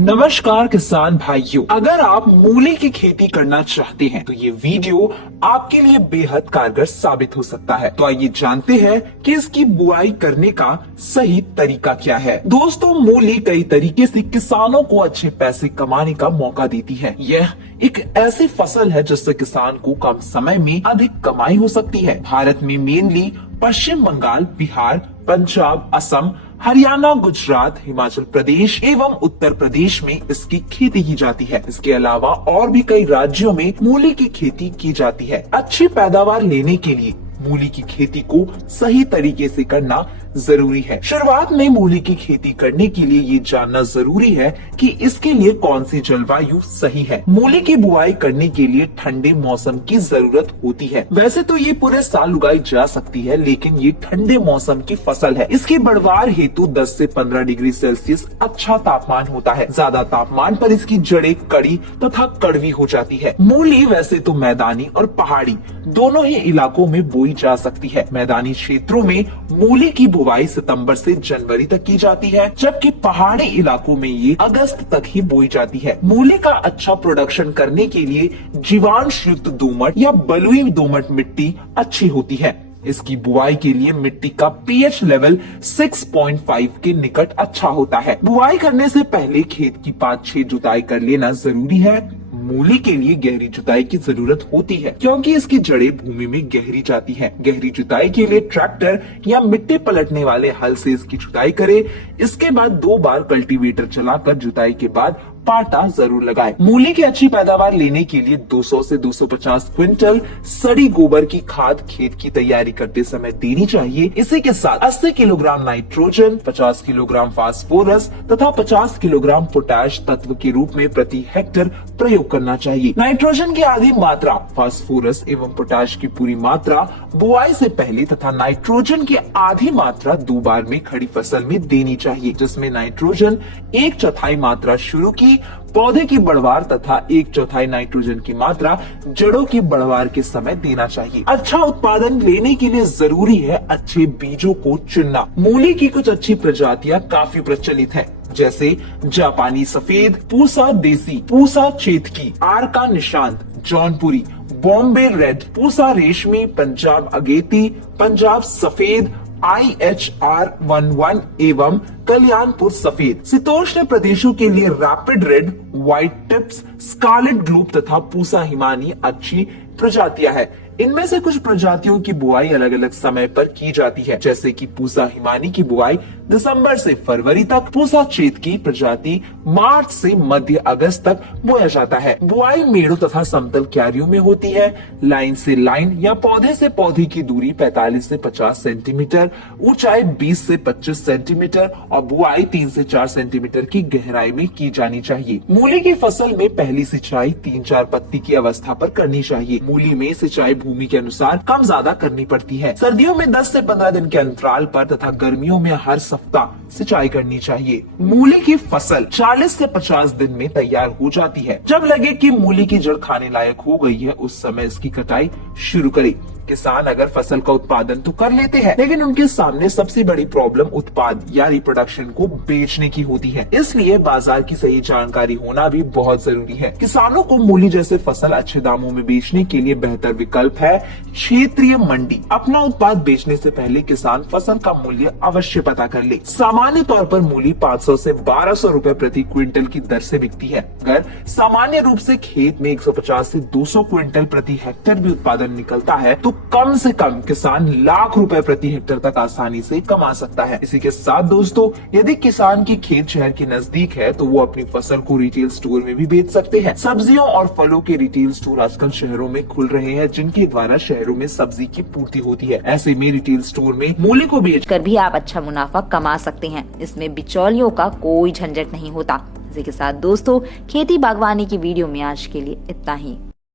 नमस्कार किसान भाइयों, अगर आप मूली की खेती करना चाहते हैं तो ये वीडियो आपके लिए बेहद कारगर साबित हो सकता है। तो आइए जानते हैं कि इसकी बुआई करने का सही तरीका क्या है। दोस्तों, मूली कई तरीके से किसानों को अच्छे पैसे कमाने का मौका देती है। यह एक ऐसी फसल है जिससे किसान को कम समय में अधिक कमाई हो सकती है। भारत में मेनली पश्चिम बंगाल, बिहार, पंजाब, असम, हरियाणा, गुजरात, हिमाचल प्रदेश एवं उत्तर प्रदेश में इसकी खेती की जाती है। इसके अलावा और भी कई राज्यों में मूली की खेती की जाती है। अच्छी पैदावार लेने के लिए मूली की खेती को सही तरीके से करना जरूरी है। शुरुआत में मूली की खेती करने के लिए ये जानना जरूरी है कि इसके लिए कौन सी जलवायु सही है। मूली की बुआई करने के लिए ठंडे मौसम की जरूरत होती है। वैसे तो ये पूरे साल उगाई जा सकती है, लेकिन ये ठंडे मौसम की फसल है। इसकी बढ़वार हेतु 10 से 15 डिग्री सेल्सियस अच्छा तापमान होता है। ज्यादा तापमान पर इसकी जड़ें कड़ी तथा कड़वी हो जाती है। मूली वैसे तो मैदानी और पहाड़ी दोनों ही इलाकों में बोई जा सकती है। मैदानी क्षेत्रों में मूली की बुआई सितंबर से जनवरी तक की जाती है, जबकि पहाड़ी इलाकों में ये अगस्त तक ही बोई जाती है। मूली का अच्छा प्रोडक्शन करने के लिए जीवांश युक्त दोमट या बलुई दोमट मिट्टी अच्छी होती है। इसकी बुआई के लिए मिट्टी का पीएच लेवल 6.5 के निकट अच्छा होता है। बुआई करने से पहले खेत की 5-6 जुताई कर लेना जरूरी है। मूली के लिए गहरी जुताई की जरूरत होती है, क्योंकि इसकी जड़ें भूमि में गहरी जाती हैं। गहरी जुताई के लिए ट्रैक्टर या मिट्टी पलटने वाले हल से इसकी जुताई करें। इसके बाद 2 बार कल्टीवेटर चलाकर जुताई के बाद पाटा जरूर लगाएं। मूली की अच्छी पैदावार लेने के लिए 200 से 250 क्विंटल सड़ी गोबर की खाद खेत की तैयारी करते समय देनी चाहिए। इसी के साथ 80 किलोग्राम नाइट्रोजन, 50 किलोग्राम फास्फोरस तथा 50 किलोग्राम पोटाश तत्व के रूप में प्रति हेक्टर प्रयोग करना चाहिए। नाइट्रोजन की आधी मात्रा, फास्फोरस एवं पोटाश की पूरी मात्रा बुआई से पहले तथा नाइट्रोजन की आधी मात्रा 2 बार में खड़ी फसल में देनी चाहिए, जिसमें नाइट्रोजन 1/4 मात्रा शुरू की पौधे की बढ़वार तथा 1/4 नाइट्रोजन की मात्रा जड़ों की बढ़वार के समय देना चाहिए। अच्छा उत्पादन लेने के लिए जरूरी है अच्छे बीजों को चुनना। मूली की कुछ अच्छी प्रजातियां काफी प्रचलित हैं, जैसे जापानी सफेद, पूसा देसी, पूसा चेतकी, आरका निशांत, जौनपुरी, बॉम्बे रेड, पूसा रेशमी, पंजाब अगेती, पंजाब सफेद, IHR11 एवं कल्याणपुर सफेद। शीतोष्ण प्रदेशों के लिए rapid red, white tips, scarlet globe तथा पूसा हिमानी अच्छी प्रजातियां हैं। इनमें से कुछ प्रजातियों की बुआई अलग अलग समय पर की जाती है, जैसे कि पूसा हिमानी की बुआई दिसंबर से फरवरी तक, पूसा चेत की प्रजाति मार्च से मध्य अगस्त तक बोया जाता है। बुआई मेड़ों तथा समतल क्यारियों में होती है। लाइन से लाइन या पौधे से पौधे की दूरी 45 से 50 सेंटीमीटर, ऊंचाई 20 से 25 सेंटीमीटर और बुआई 3 से 4 सेंटीमीटर की गहराई में की जानी चाहिए। मूली की फसल में पहली सिंचाई 3-4 पत्ती की अवस्था पर करनी चाहिए। मूली में सिंचाई भूमि के अनुसार कम ज्यादा करनी पड़ती है। सर्दियों में 10 से 15 दिन के अंतराल पर तथा गर्मियों में हर सप्ताह सिंचाई करनी चाहिए। मूली की फसल 40 से 50 दिन में तैयार हो जाती है। जब लगे कि मूली की जड़ खाने लायक हो गई है, उस समय इसकी कटाई शुरू करें। किसान अगर फसल का उत्पादन तो कर लेते हैं, लेकिन उनके सामने सबसे बड़ी प्रॉब्लम उत्पाद या रिप्रोडक्शन को बेचने की होती है। इसलिए बाजार की सही जानकारी होना भी बहुत जरूरी है। किसानों को मूली जैसे फसल अच्छे दामों में बेचने के लिए बेहतर विकल्प है क्षेत्रीय मंडी। अपना उत्पाद बेचने से पहले किसान फसल का मूल्य अवश्य पता कर ले। सामान्य तौर पर मूली 500 से 1200 रुपए प्रति क्विंटल की दर से बिकती है। अगर सामान्य रूप से खेत में 150 से 200 क्विंटल प्रति हेक्टेयर भी उत्पादन निकलता है, तो कम से कम किसान लाख रुपए प्रति हेक्टेयर तक आसानी से कमा सकता है। इसी के साथ दोस्तों, यदि किसान की खेत शहर के नजदीक है तो वो अपनी फसल को रिटेल स्टोर में भी बेच सकते हैं। सब्जियों और फलों के रिटेल स्टोर आजकल शहरों में खुल रहे हैं, जिनके द्वारा शहरों में सब्जी की पूर्ति होती है। ऐसे में रिटेल स्टोर में मूली को बेचकर भी आप अच्छा मुनाफा कमा सकते हैं। इसमें बिचौलियों का कोई झंझट नहीं होता। इसी के साथ दोस्तों, खेती बागवानी की वीडियो में आज के लिए इतना ही।